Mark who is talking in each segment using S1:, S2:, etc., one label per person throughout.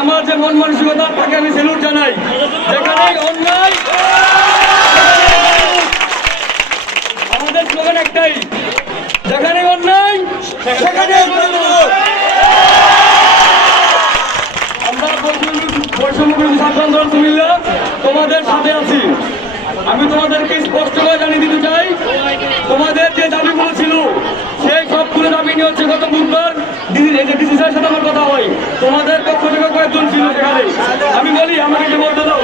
S1: আমার যে মন মানসিকতা, তাকে আমি সেলুট জানাই। যেখানে অন্যায়, আমাদের স্লোগান একটাই যেখানে অন্যায় সেখানে আমরা তোমাদের সাথে আছি। আমি তোমাদেরকে স্পষ্ট করে জানিয়ে দিতে চাই, তোমাদের যে দাবিগুলো ছিল, সেই সবগুলো দাবি নিয়ে হচ্ছে গত বুধবার সাথে আমার তোমাদের পক্ষ থেকে কয়েকজন ছিল সেখানে আমি বলি আমাকে যে বলতে দাও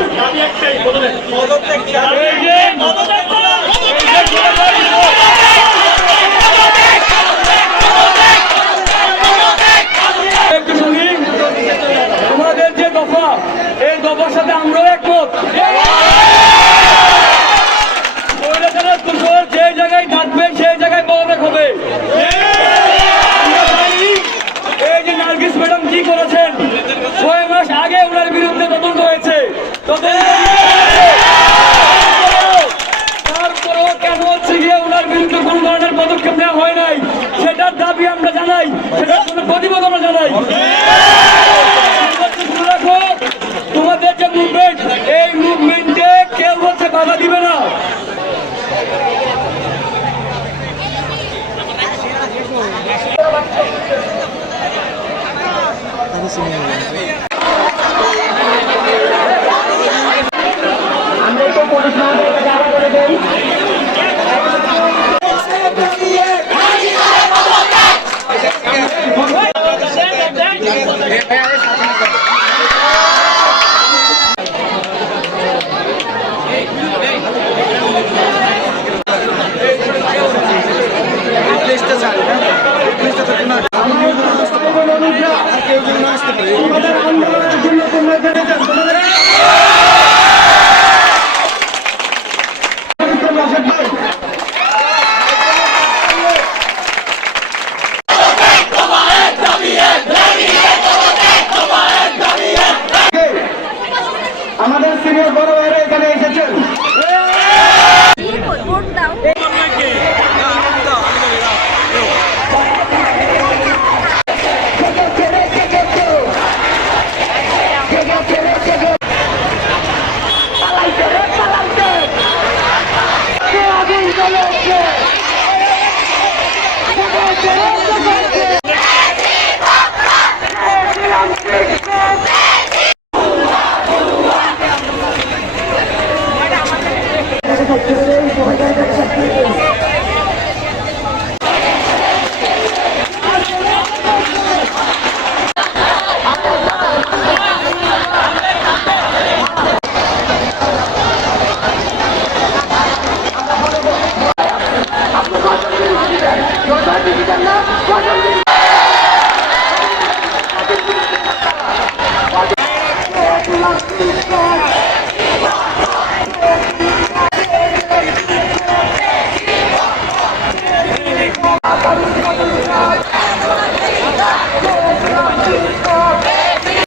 S1: দাবি আমরা জানাই সেটা জন্য প্রতিবাদ আমরা জানাই। তোমাদের যে মুভমেন্ট আসতে পারে। Thank you.